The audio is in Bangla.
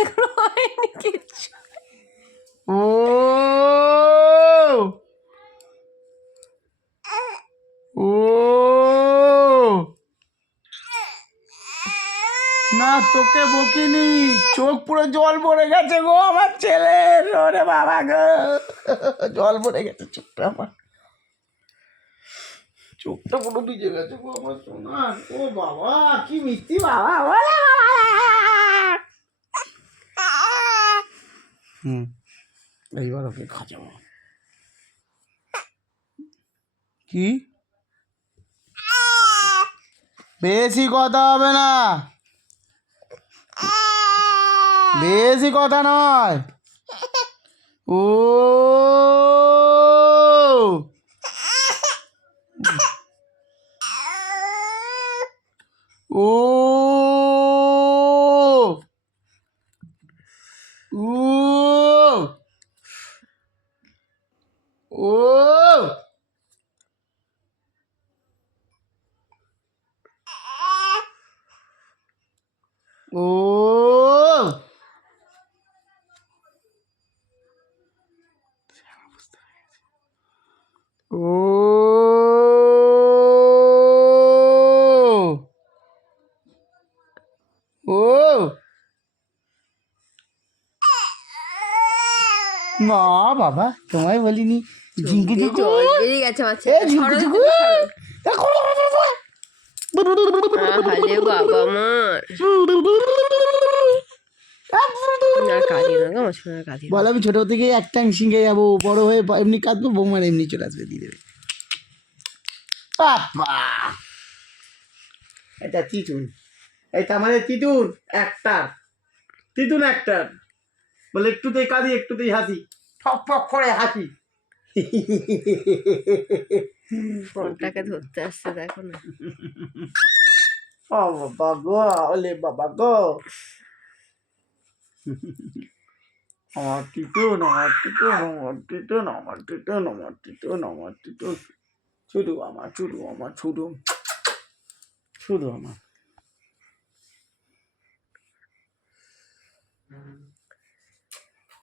এখনো হয়নি কিচ্ছু। ও ও না, তোকে বকিনি, চোখ পুরো জল পড়ে গেছে গো আমার ছেলের। ওরে বাবা গো, জল পড়ে গেছে চোখটা আমার, চোখটা পুরো ভিজে গেছে গো আমার সোনা। ও বাবা কি মিষ্টি বাবা। এইবার ওকে খাঁচাবো। কি বেশি কথা হবে না, বেশি কথা নয়। ও ও ও ও ও ও মা বাবা তোমায় বলিনি ঝিঙ্কু ঝিঙ্কু জল বেরিয়ে গেছে আমার এ ছেলে। ঝিঙ্কু ঝিঙ্কু হালে বাবা আমার আর কাঁদিয়ে না গো, আমার শোনা কাঁদিয়ে বল আমি ছোট থেকে একটা শিখে যাবো, বড় হয়ে এমনি কাঁদবো, বৌমার এমনি চলে আসবে দিয়ে দেবে। বাবা এটা তিতুন, এটা আমাদের তিতুন একটা, তিতুন একটা বলে একটুতেই কাঁদি একটুতেই হাসি, ঠক ঠক করে হাসি। ফোনটাকে ধরতে আসছে দেখো না। ও বাবা গো, ওলে বাবা গো, আমার টিটুন, আমার টিটুন, আমার টিটুন, আমার টিটুন, আমার টিটুন, আমার টিটুন, শুধু আমার, শুধু আমার, শুধু শুধু আমার।